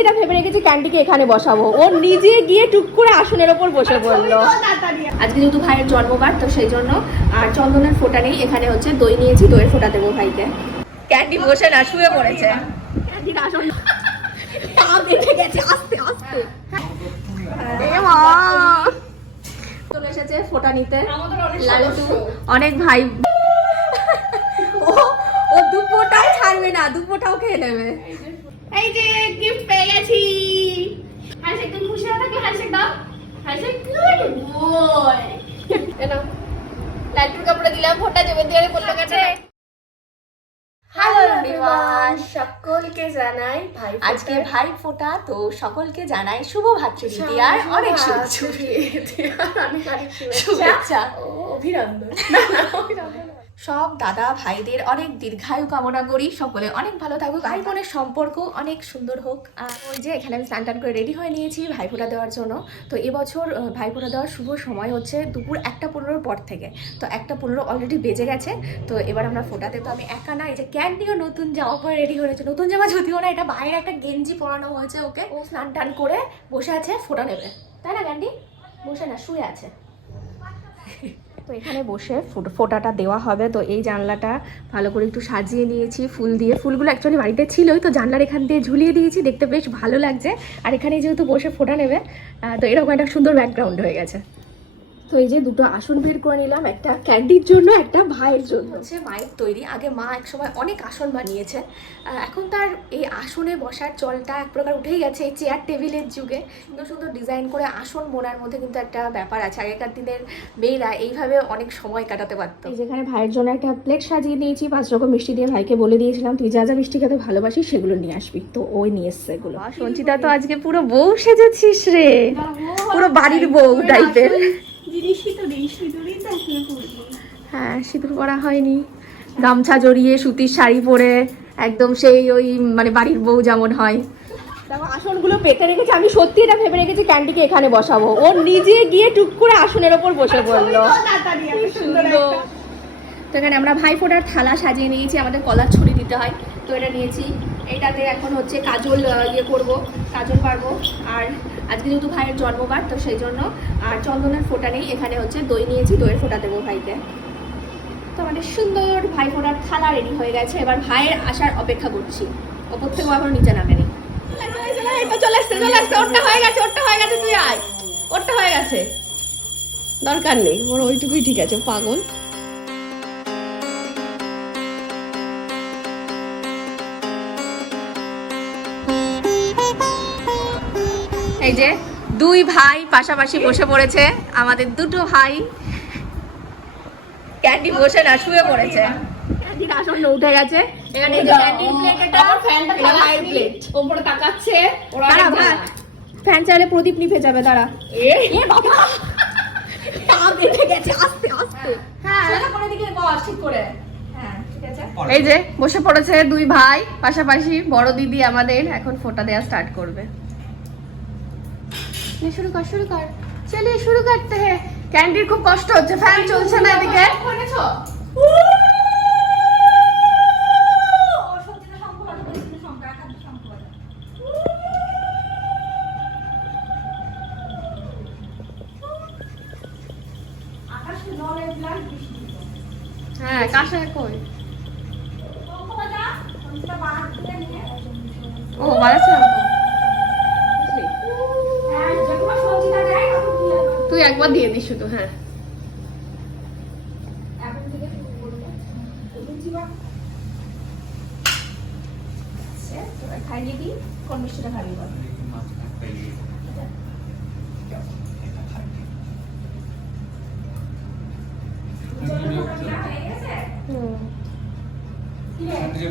এটা ভেবে রেখেছি ক্যান্ডিকে এখানে বসাবো। ও নিজে গিয়ে টুক করে আসনের ওপর বসে পড়ল আজকে যেহেতু ভাইয়ের জন্মবার তো সেই জন্য আর চন্দনের ফোঁটা নেই এখানে হচ্ছে দই নিয়েছি দইয়ের ফোটা দেবো ভাইকে। ক্যান্ডি বসে না শুয়ে পড়েছে। ক্যান্ডির আসন। গেছে আস্তে আস্তে। চলে এসেছে ফোঁটা নিতে। লালটু অনেক ভাই। ও ও দুপোটাও ছাড়বে না দুপোটাও খেয়ে নেবে। এই যে গিফট পেয়ে গেছি। হ্যান্ডশেক তুমি খুশি হয়ে থাকে হ্যান্ডশেক দাও। হ্যান্ডশেক গুড বয় কেন লালটুর কাপড়ে দিলাম ফোঁটা জমে দিয়ে বলল হ্যালো এভরিওয়ান সকলকে জানাই ভাই আজকে ভাই ফোঁটা তো সকলকে জানাই শুভ অনেক শুভেচ্ছা। অনেক অনেক শুভেচ্ছা। ও অভিনন্দন। সব দাদা ভাইদের অনেক দীর্ঘায়ু কামনা করি। সকলে অনেক ভালো থাকুক ভাই বোনের সম্পর্ক অনেক সুন্দর হোক। আর ওই যে এখানে আমি স্নান করে রেডি হয়ে নিয়েছি ভাইফোঁটা দেওয়ার জন্য। তো এবছর ভাইফোঁটা দেওয়ার শুভ সময় হচ্ছে দুপুর একটা পনেরোর পর থেকে। তো একটা পনেরো অলরেডি বেজে গেছে। তো এবার আমরা ফোটাতে, তো আমি একা না, এই যে ক্যান্ডিও নতুন জামা পরে রেডি হয়েছে নতুন জামা যদিও না, এটা বাইরে একটা গেঞ্জি পরানো হয়েছে ওকে। ও স্নান টান করে বসে আছে, ফোটা নেবে তাই না, ক্যান্ডি? বসে না, শুয়ে আছে। তো এখানে বসে ফোটাটা দেওয়া হবে। তো এই জানলাটা ভালো করে একটু সাজিয়ে নিয়েছি, ফুল দিয়ে। ফুলগুলো অ্যাকচুয়ালি বাড়িতে ছিলই, তো জানলার এখান দিয়ে ঝুলিয়ে দিয়েছি, দেখতে বেশ ভালো লাগছে। আর এখানে যেহেতু বসে ফোটা নেবে তো এরকম একটা সুন্দর ব্যাকগ্রাউন্ড হয়ে গেছে। তো এই যে দুটো আসন বের করে নিলাম একটা ক্যান্ডির জন্য একটা ভাইয়ের জন্য। হচ্ছে মায়ের তৈরি। আগে মা একসময় অনেক আসন বানিয়েছে। এখন তার এই আসনে বসার চলটা এক প্রকার উঠেই গেছে এই চেয়ার টেবিলের যুগে। সুন্দর সুন্দর ডিজাইন করে আসন বোনার মধ্যে কিন্তু একটা ব্যাপার আছে। আগেকার দিনের মেয়েরা এইভাবে অনেক সময় কাটাতে পারতো। যেখানে ভাইয়ের জন্য একটা প্লেট সাজিয়ে দিয়েছি পাঁচ রকম মিষ্টি দিয়ে ভাইকে বলে দিয়েছিলাম তুই যা যা মিষ্টি খেতে ভালোবাসিস সেগুলো নিয়ে আসবি। তো ওই নিয়ে এসছে এগুলো। সঞ্চিতা তো আজকে পুরো বউ সেজেছিস রে। পুরো বাড়ির বউ টাইপের হ্যাঁ সিঁদুর করা হয়নি। গামছা জড়িয়ে সুতির শাড়ি পরে একদম সেই ওই মানে বাড়ির বউ যেমন হয়। আসনগুলো পেতে রেখেছি। আমি সত্যি এটা ভেবে রেখেছি ক্যান্ডিকে এখানে বসাবো। ও নিজে গিয়ে টুক করে আসনের ওপর বসে পড়ল। সুন্দর সুন্দর। তো এখানে আমরা ভাই ফোটার থালা সাজিয়ে নিয়েছি। আমাদের কলার ছড়ি দিতে হয়। তো এটা নিয়েছি। এটাতে এখন হচ্ছে কাজল ইয়ে করব কাজল পারব। আর আজকে যেহেতু ভাইয়ের জন্মবার, তো সেই জন্য আর চন্দনের ফোঁটা নেই। এখানে হচ্ছে দই নিয়েছি, দইয়ের ফোঁটা দেবো ভাইকে। তো আমাদের সুন্দর ভাই ফোটার থালা রেডি হয়ে গেছে। এবার ভাইয়ের আসার অপেক্ষা করছি। ওপর থেকে এখন নিচে তো চলে চলে হয়ে গেছে হয়ে গেছে, তুই আয়। হয়ে গেছে। দরকার নেই, ওর ওইটুকুই ঠিক আছে পাগল। এই যে দুই ভাই পাশাপাশি বসে পড়েছে আমাদের দুটো ভাই ক্যান্ডি বসে না শুয়ে পড়েছে। ক্যান্ডির আসন উঠে গেছে। এখানে এই প্লেট এটা ফ্যানটা এটা প্লেট ওপরে তাকাচ্ছে ওরা দাঁড়া অনেক ভাই জ্বালা। ফ্যান চাইলে প্রদীপ নিভে যাবে দাঁড়া। এ? এ বাবা! পা বেঁধে গেছে আস্তে আস্তে। হ্যাঁ সোজা করে দিকে বস ঠিক করে। হ্যাঁ ঠিক আছে। এই যে বসে পড়েছে দুই ভাই পাশাপাশি বড় দিদি আমাদের এখন ফোটা দেওয়া স্টার্ট করবে। নে শুরু কর শুরু কর। চলিয়ে শুরু করতে হে। ক্যান্ডির খুব কষ্ট হচ্ছে ফ্যান চলছে না এদিকে। হ্যাঁ কাশে কই ও বাড়াচ্ছিলাম তুই একবার দিয়ে দিস শুধু হ্যাঁ। খাইয়ে দিই। কোন মিষ্টিটা খাবি বল?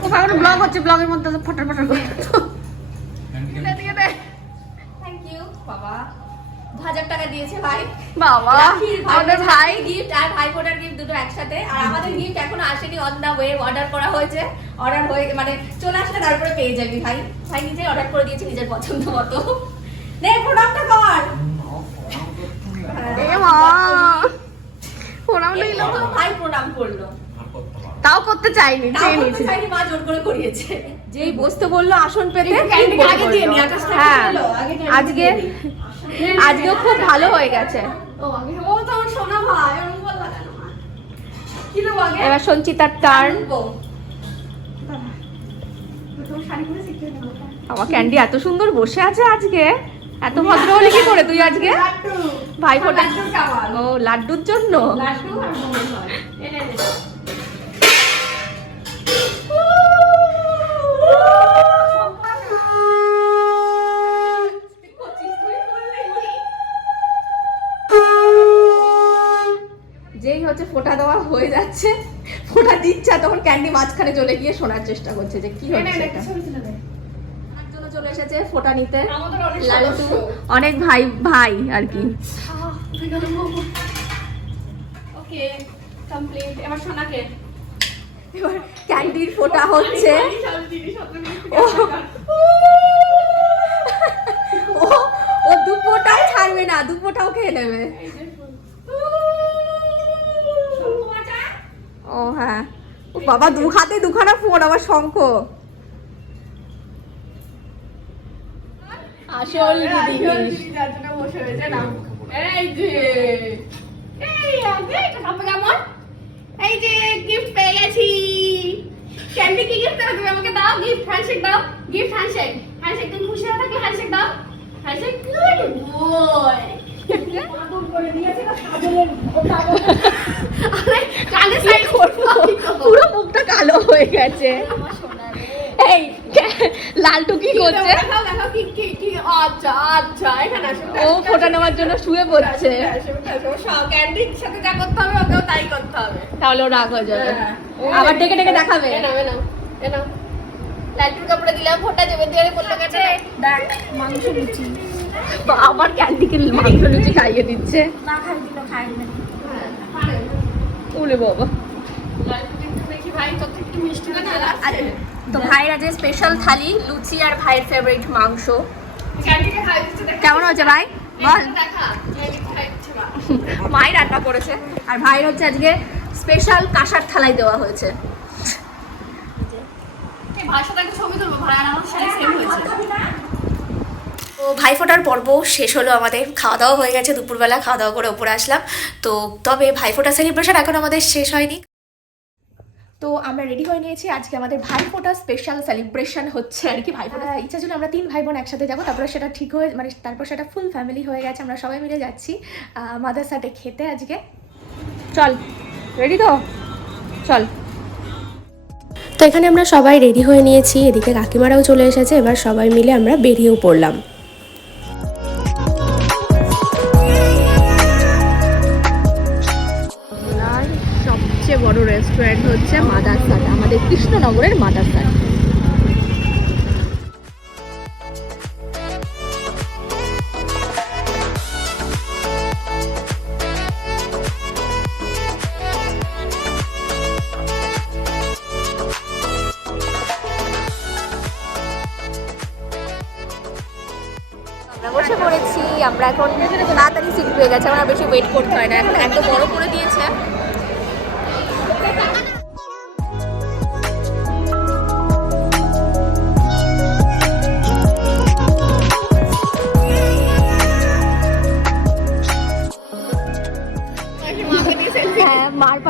খুব এখন ব্লগ হচ্ছে ব্লগের মধ্যে ফটার ফটার করে। থ্যাংক ইউ বাবা। হাজার টাকা দিয়েছে ভাই। বাবা আমাদের ভাই। গিফট আর ভাই ফোটার গিফট দুটো একসাথে। আর আমাদের গিফট এখনও আসেনি অন দা ওয়ে অর্ডার করা হয়েছে। অর্ডার হয়ে মানে চলে আসলে তারপরে পেয়ে যাবি ভাই। ভাই নিজে অর্ডার করে দিয়েছে নিজের পছন্দ মতো। নে প্রোডাক্টটা কর। প্রণাম এই নিল ভাই প্রণাম করল। তাও করতে চাইনি তাও চেয়ে করতে চাইনি, মা জোর করে করিয়েছে। যেই বসতে বলল আসন পেতে একটু ক্যান্ডিকে আগে দিয়ে নি, আকাশ হ্যাঁ। আজকে। আজকেও খুব ভালো হয়ে গেছে? এবার সঞ্চিতার টার্ন। আমার ক্যান্ডি এত সুন্দর বসে আছে আজকে। এত ভদ্র হলে কি করে তুই আজকে। ভাই ফোটা ও লাড্ডুর জন্য? হচ্ছে ফোঁটা দেওয়া হয়ে যাচ্ছে ফোঁটা দিচ্ছে তখন ক্যান্ডি মাঝখানে চলে গিয়ে শোনার চেষ্টা করছে যে কি হচ্ছে এটা। চলে এসেছে ফোঁটা নিতে। অনেক ভাই ভাই আর কি। ওকে কমপ্লিট এবার সোনাকে। এবার ক্যান্ডির ফোঁটা হচ্ছে। ও ও ও ছাড়বে না দু ফোঁটাও খেয়ে নেবে। ও হ্যাঁ। ও বাবা দু হাতে দুখানা ফোন আবার শঙ্খ। আসল দিদি। আসল দিদি যার জন্য বসে রয়েছে না। এই যে গিফট পেয়ে গেছি। ক্যান্ডি কি গিফট দেবে তুমি আমাকে দাও? গিফট হ্যান্ডশেক দাও। গিফট হ্যান্ডশেক হ্যান্ডশেক তুমি খুশি থাকলে হ্যান্ডশেক দাও। হ্যান্ডশেক গুড বয় করে দিয়েছে না কাজলের আরে কানে সাইড করব পুরো মুখটা কালো হয়ে গেছে। আমার সোনা রে এই লালটু কি করছে আচ্ছা আচ্ছা ও ফোঁটা নেওয়ার জন্য শুয়ে পড়ছে। ক্যান্ডির সাথে যা করতে হবে তাই করতে হবে। তাহলে ও রাগ হয়ে যাবে। হ্যাঁ। আবার ডেকে ডেকে দেখাবে। লালটুর কাপড়ে দিলাম ফোটা দেবে দিয়ে বলল গেছে দেখ মাংস লুচি। আবার ক্যান্ডিকে মাংস লুচি খাইয়ে দিচ্ছে। না খাই দিল খাই না উলে বাবা দেখি ভাই তোর থেকে একটু মিষ্টি না তো ভাইয়ের আজ স্পেশাল থালি লুচি আর ভাইয়ের ফেভারিট মাংস। কেমন হচ্ছে ভাই? বল। দেখা ক্যান্ডিকে খাই দিচ্ছে মা। মাই রান্না করেছে। আর ভাইয়ের হচ্ছে আজকে স্পেশাল কাঁসার থালাই দেওয়া হয়েছে। তুলবো ভাই তো ভাইফোঁটার পর্ব শেষ হলো আমাদের। খাওয়া দাওয়া হয়ে গেছে দুপুরবেলা খাওয়া দাওয়া করে ওপরে আসলাম। তো তবে ভাই ভাইফোঁটা সেলিব্রেশন এখন আমাদের শেষ হয়নি। তো আমরা রেডি হয়ে নিয়েছি। আজকে আমাদের ভাইফোঁটা স্পেশাল সেলিব্রেশন হচ্ছে আর কি। ভাইফোঁটা ইচ্ছা ছিল। আমরা তিন ভাই বোন একসাথে যাব। তারপরে সেটা ঠিক হয়ে মানে তারপর সেটা ফুল ফ্যামিলি হয়ে গেছে। আমরা সবাই মিলে যাচ্ছি মাদারসাটে খেতে আজকে। চল রেডি তো? চল। তো এখানে আমরা সবাই রেডি হয়ে নিয়েছি। এদিকে কাকিমারাও চলে এসেছে। এবার সবাই মিলে আমরা বেরিয়েও পড়লাম। সবচেয়ে বড় রেস্টুরেন্ট হচ্ছে মাদারসাট, আমাদের কৃষ্ণনগরের মাদারসাট। আমরা এখন তাড়াতাড়ি সিট পেয়ে গেছে, আমরা বেশি ওয়েট করতে হয় না, এখন এত বড় করে দিয়েছে।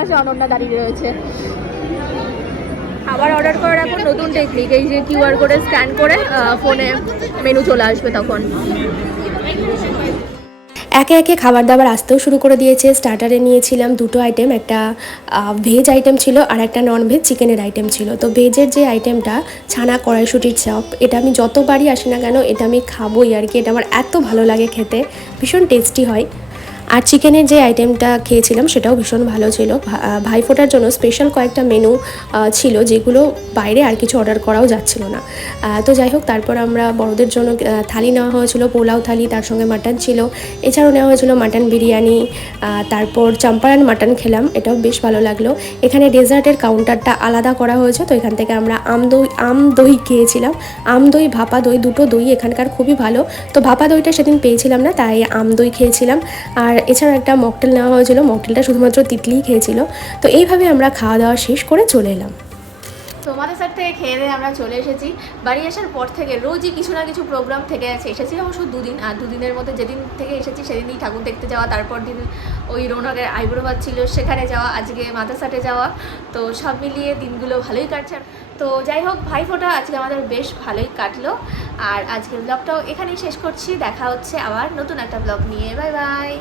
পাশে অনন্যা দাঁড়িয়ে রয়েছে। খাবার অর্ডার করার এখন নতুন টেকনিক এই যে কিউআর কোডে স্ক্যান করে ফোনে মেনু চলে আসবে তখন। একে একে খাবার দাবার আসতেও শুরু করে দিয়েছে। স্টার্টারে নিয়েছিলাম দুটো আইটেম একটা ভেজ আইটেম ছিল আর একটা নন ভেজ চিকেনের আইটেম ছিল। তো ভেজের যে আইটেমটা ছানা কড়াইশুটির চপ, এটা আমি যতবারই আসি না কেন, এটা আমি খাবোই আর কি। এটা আমার এত ভালো লাগে খেতে। ভীষণ টেস্টি হয়। আর চিকেনের যে আইটেমটা খেয়েছিলাম সেটাও ভীষণ ভালো ছিল। ভাইফোঁটার জন্য স্পেশাল কয়েকটা মেনু ছিল যেগুলো বাইরে আর কিছু অর্ডার করাও যাচ্ছিল না। তো যাই হোক, তারপর আমরা বড়দের জন্য থালি নেওয়া হয়েছিল, পোলাও থালি, তার সঙ্গে মাটন ছিল। এছাড়াও নেওয়া হয়েছিল মাটন বিরিয়ানি তারপর চাম্পারান মাটন খেলাম, এটাও বেশ ভালো লাগল। এখানে ডেজার্টের কাউন্টারটা আলাদা করা হয়েছে, তো এখান থেকে আমরা আম দই আম দই খেয়েছিলাম। আম দই, ভাপা দই, দুটো দই এখানকার খুবই ভালো। তো ভাপা দইটা সেদিন পেয়েছিলাম না, তাই আম দই খেয়েছিলাম। আর এছাড়া একটা মকটেল নেওয়া হয়েছিল, মকটেলটা শুধুমাত্র তিতলিই খেয়েছিল। তো এইভাবে আমরা খাওয়া দাওয়া শেষ করে চলে এলাম। তোমাদের সাথে থেকে খেয়ে দিয়ে আমরা চলে এসেছি। বাড়ি আসার পর থেকে রোজই কিছু না কিছু প্রোগ্রাম থেকে আছে। এসেছি অবশ্য দুদিন, আর দুদিনের মধ্যে যেদিন থেকে এসেছি সেদিনই ঠাকুর দেখতে যাওয়া। তারপর দিন ওই রৌনকের আইব্রোবাদ ছিল, সেখানে যাওয়া, আজকে মাদ্রাসাটে যাওয়া। তো সব মিলিয়ে দিনগুলো ভালোই কাটছে। তো যাই হোক ভাইফোঁটা আজকে আমাদের বেশ ভালোই কাটলো। আর আজকের ব্লগটাও এখানেই শেষ করছি। দেখা হচ্ছে আবার নতুন একটা ব্লগ নিয়ে। Bye bye